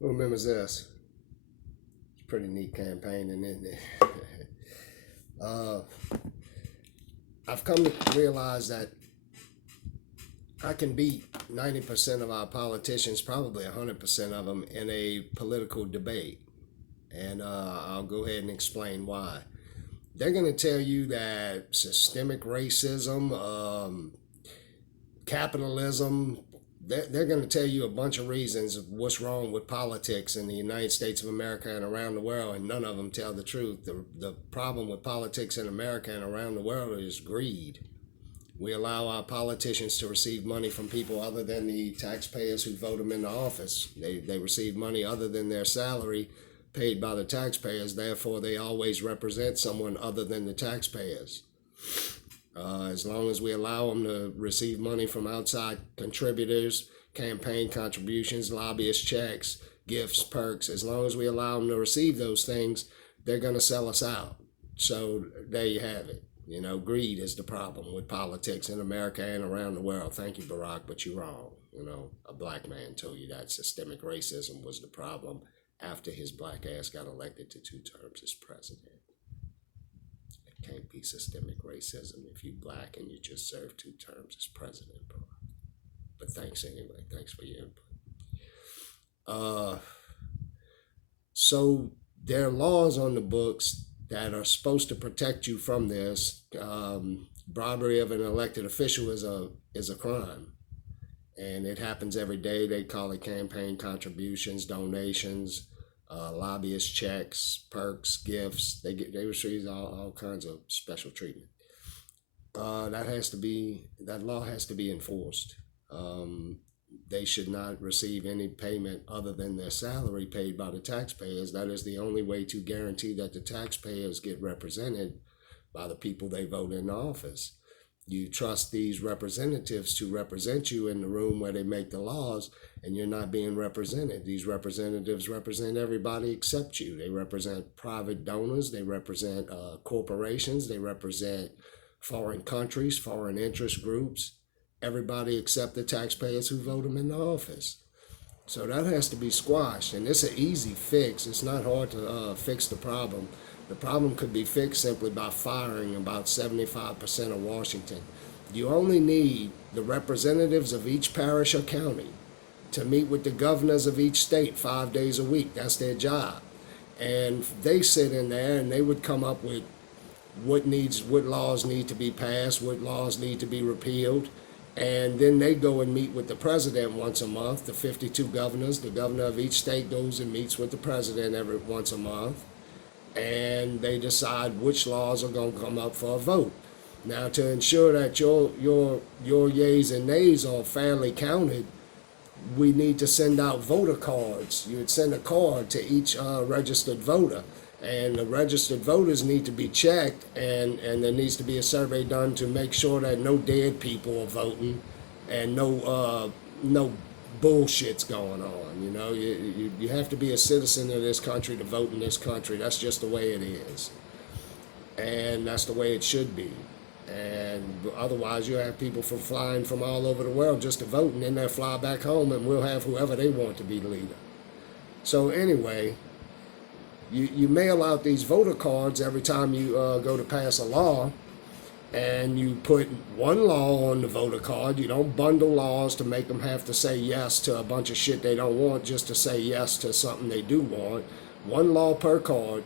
Who remembers this? It's a pretty neat campaign, isn't it? uh, I've come to realize that I can beat 90% of our politicians, probably 100% of them, in a political debate. And I'll go ahead and explain why. They're going to tell you that systemic racism, capitalism, they're going to tell you a bunch of reasons of what's wrong with politics in the United States of America and around the world, and none of them tell the truth. The problem with politics in America and around the world is greed. We allow our politicians to receive money from people other than the taxpayers who vote them into office. They receive money other than their salary paid by the taxpayers. Therefore, they always represent someone other than the taxpayers. As long as we allow them to receive money from outside contributors, campaign contributions, lobbyist checks, gifts, perks, as long as we allow them to receive those things, they're going to sell us out. So there you have it. You know, greed is the problem with politics in America and around the world. Thank you, Barack, but you're wrong. You know, a black man told you that systemic racism was the problem after his black ass got elected to 2 terms as president. It can't be systemic racism if you're black and you just served 2 terms as president, Barack. But thanks anyway. Thanks for your input. Uh, so there are laws on the books that are supposed to protect you from this. Bribery of an elected official is a crime, and it happens every day. They call it campaign contributions, donations, lobbyist checks, perks, gifts. They receive all kinds of special treatment. That law has to be enforced. They should not receive any payment other than their salary paid by the taxpayers. That is the only way to guarantee that the taxpayers get represented by the people they vote in office. You trust these representatives to represent you in the room where they make the laws, and you're not being represented. These representatives represent everybody except you. They represent private donors, they represent corporations, they represent foreign countries, foreign interest groups, everybody except the taxpayers who vote them into office. So that has to be squashed, and it's an easy fix. It's not hard to fix the problem. The problem could be fixed simply by firing about 75% of Washington. You only need the representatives of each parish or county to meet with the governors of each state 5 days a week. That's their job. And they sit in there and they would come up with what laws need to be passed, what laws need to be repealed, and then they go and meet with the president once a month. The 52 governors, the governor of each state goes and meets with the president every once a month, and they decide which laws are going to come up for a vote. Now, to ensure that your yays and nays are fairly counted, we need to send out voter cards. You would send a card to each registered voter, and the registered voters need to be checked, and there needs to be a survey done to make sure that no dead people are voting, and no bullshit's going on. You know, you have to be a citizen of this country to vote in this country. That's just the way it is, and that's the way it should be. And otherwise, you have people from flying from all over the world just to vote, and then they'll fly back home, and we'll have whoever they want to be the leader. So anyway, you mail out these voter cards every time you go to pass a law, and you put one law on the voter card. You don't bundle laws to make them have to say yes to a bunch of shit they don't want just to say yes to something they do want. One law per card,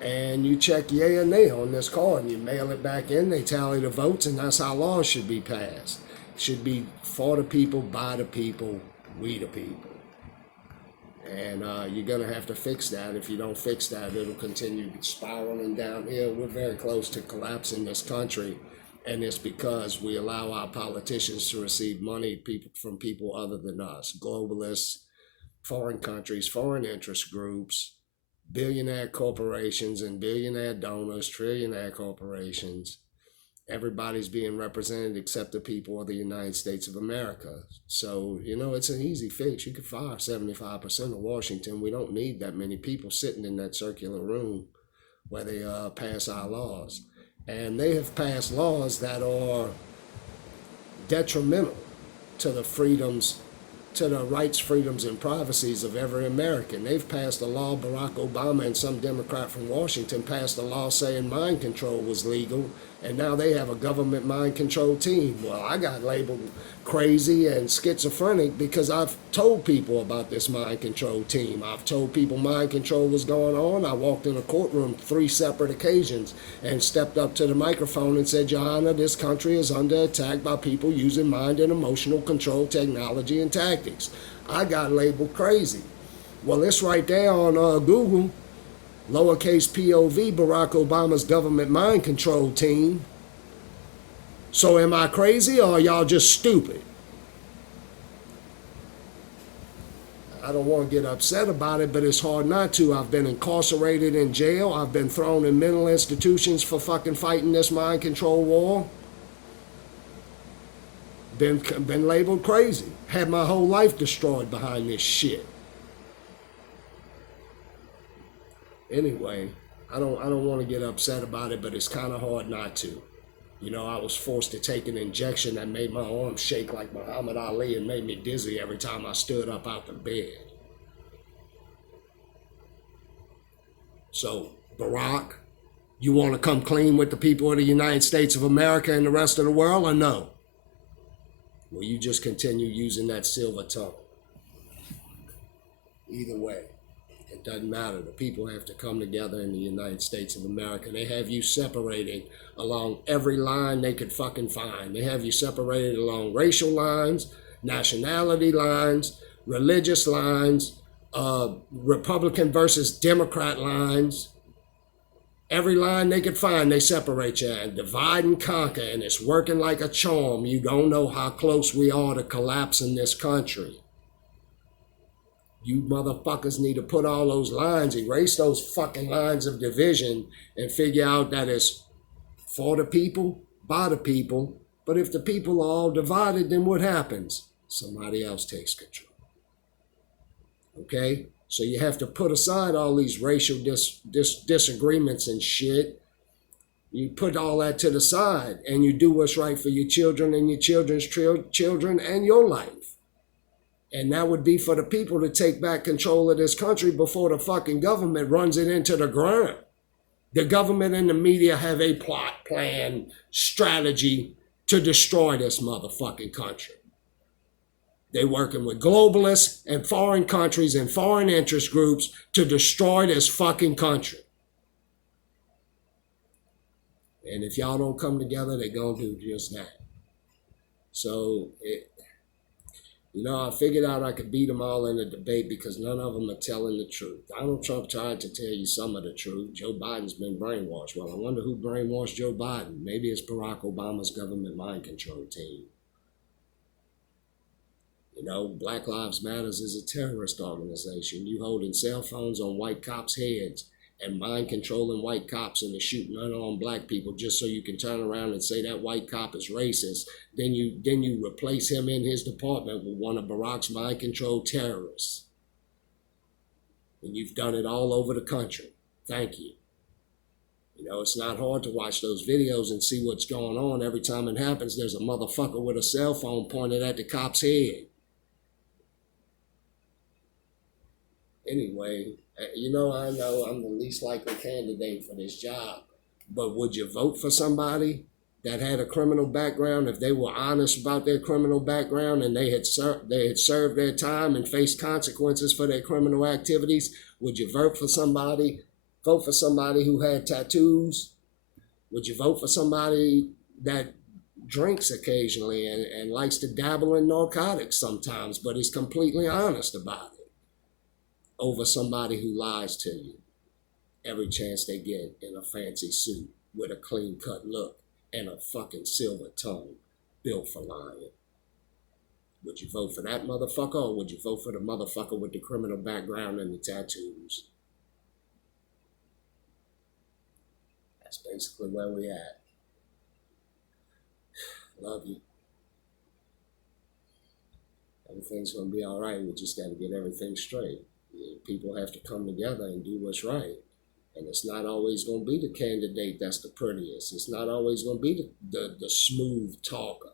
and you check yay or nay on this card, and you mail it back in. They tally the votes, and that's how laws should be passed. It should be for the people, by the people, we the people. And you're going to have to fix that. If you don't fix that, it'll continue spiraling downhill. We're very close to collapsing this country, and it's because we allow our politicians to receive money from people other than us. Globalists, foreign countries, foreign interest groups, billionaire corporations and billionaire donors, trillionaire corporations. Everybody's being represented except the people of the United States of America. So, you know, it's an easy fix. You could fire 75% of Washington. We don't need that many people sitting in that circular room where they pass our laws. And they have passed laws that are detrimental to the freedoms to the rights, freedoms, and privacies of every American. They've passed a law, Barack Obama and some Democrat from Washington passed a law saying mind control was legal, and now they have a government mind control team. Well, I got labeled crazy and schizophrenic because I've told people about this mind control team. I've told people mind control was going on. I walked in a courtroom 3 separate occasions and stepped up to the microphone and said, Your Honor, this country is under attack by people using mind and emotional control technology and tactics. I got labeled crazy. Well, it's right there on Google, lowercase POV, Barack Obama's government mind control team. So am I crazy or are y'all just stupid? I don't want to get upset about it, but it's hard not to. I've been incarcerated in jail. I've been thrown in mental institutions for fucking fighting this mind control war. Been labeled crazy. Had my whole life destroyed behind this shit. Anyway, I don't want to get upset about it, but it's kind of hard not to. You know, I was forced to take an injection that made my arms shake like Muhammad Ali and made me dizzy every time I stood up out the bed. So, Barack, you want to come clean with the people of the United States of America and the rest of the world, or no? Will you just continue using that silver tongue? Either way. It doesn't matter. The people have to come together in the United States of America. They have you separated along every line they could fucking find. They have you separated along racial lines, nationality lines, religious lines, Republican versus Democrat lines. Every line they could find, they separate you and divide and conquer, and it's working like a charm. You don't know how close we are to collapsing this country. You motherfuckers need to put all those lines, erase those fucking lines of division and figure out that it's for the people, by the people. But if the people are all divided, then what happens? Somebody else takes control. Okay? So you have to put aside all these racial disagreements and shit. You put all that to the side and you do what's right for your children and your children's children and your life. And that would be for the people to take back control of this country before the fucking government runs it into the ground. The government and the media have a plot, plan, strategy to destroy this motherfucking country. They're working with globalists and foreign countries and foreign interest groups to destroy this fucking country. And if y'all don't come together, they're going to do just that. So, I figured out I could beat them all in a debate because none of them are telling the truth. Donald Trump tried to tell you some of the truth. Joe Biden's been brainwashed. Well, I wonder who brainwashed Joe Biden. Maybe it's Barack Obama's government mind control team. Black Lives Matters is a terrorist organization. You holding cell phones on white cops' heads and mind controlling white cops into shooting unarmed black people just so you can turn around and say that white cop is racist. Then you replace him in his department with one of Barack's mind control terrorists. And you've done it all over the country. Thank you. It's not hard to watch those videos and see what's going on. Every time it happens, there's a motherfucker with a cell phone pointed at the cop's head. Anyway, I know I'm the least likely candidate for this job, but would you vote for somebody that had a criminal background if they were honest about their criminal background and they had served their time and faced consequences for their criminal activities? Would you vote for somebody who had tattoos? Would you vote for somebody that drinks occasionally and likes to dabble in narcotics sometimes, but is completely honest about it, over somebody who lies to you every chance they get in a fancy suit with a clean-cut look and a fucking silver tongue built for lying? Would you vote for that motherfucker, or would you vote for the motherfucker with the criminal background and the tattoos? That's basically where we at. Love you. Everything's gonna be all right. We just gotta get everything straight. People have to come together and do what's right. And it's not always going to be the candidate that's the prettiest. It's not always going to be the smooth talker.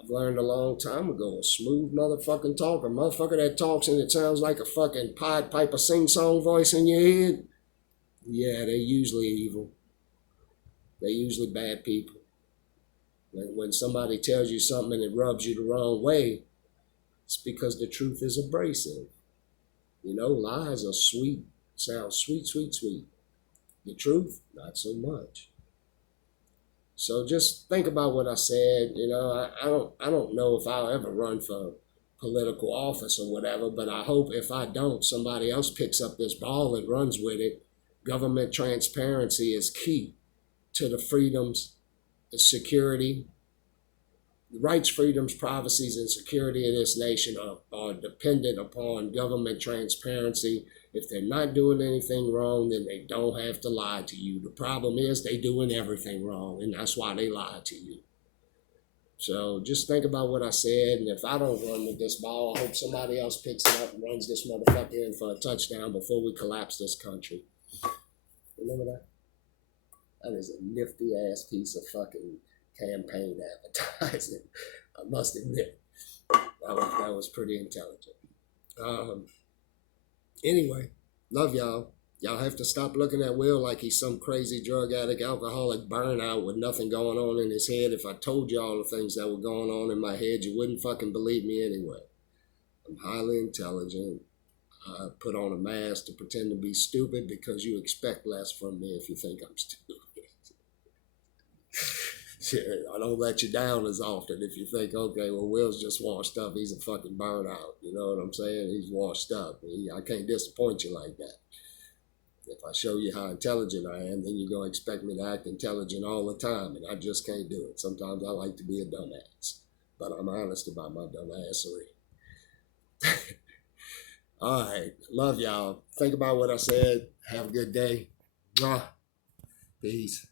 I've learned a long time ago. A smooth motherfucking talker. Motherfucker that talks and it sounds like a fucking Pied Piper sing-song voice in your head. Yeah, they're usually evil. They're usually bad people. When somebody tells you something and it rubs you the wrong way, it's because the truth is abrasive. You know, lies are sweet, sound sweet, sweet, sweet. The truth, not so much. So just think about what I said. You know, I don't know if I'll ever run for political office or whatever, but I hope if I don't, somebody else picks up this ball and runs with it. Government transparency is key to the freedoms, the security, the rights, freedoms, privacies, and security of this nation are dependent upon government transparency. If they're not doing anything wrong, then they don't have to lie to you. The problem is they doing everything wrong, and that's why they lie to you. So just think about what I said, and if I don't run with this ball, I hope somebody else picks it up and runs this motherfucker in for a touchdown before we collapse this country. Remember that? That is a nifty ass piece of fucking campaign advertising. I must admit, that was pretty intelligent. Anyway, love y'all. Y'all have to stop looking at Will like he's some crazy drug addict, alcoholic burnout with nothing going on in his head. If I told you all the things that were going on in my head, you wouldn't fucking believe me anyway. I'm highly intelligent. I put on a mask to pretend to be stupid because you expect less from me if you think I'm stupid. I don't let you down as often if you think, okay, well, Will's just washed up. He's a fucking burnout. You know what I'm saying? He's washed up. I can't disappoint you like that. If I show you how intelligent I am, then you're going to expect me to act intelligent all the time, and I just can't do it. Sometimes I like to be a dumbass, but I'm honest about my dumbassery. All right. Love y'all. Think about what I said. Have a good day. Peace.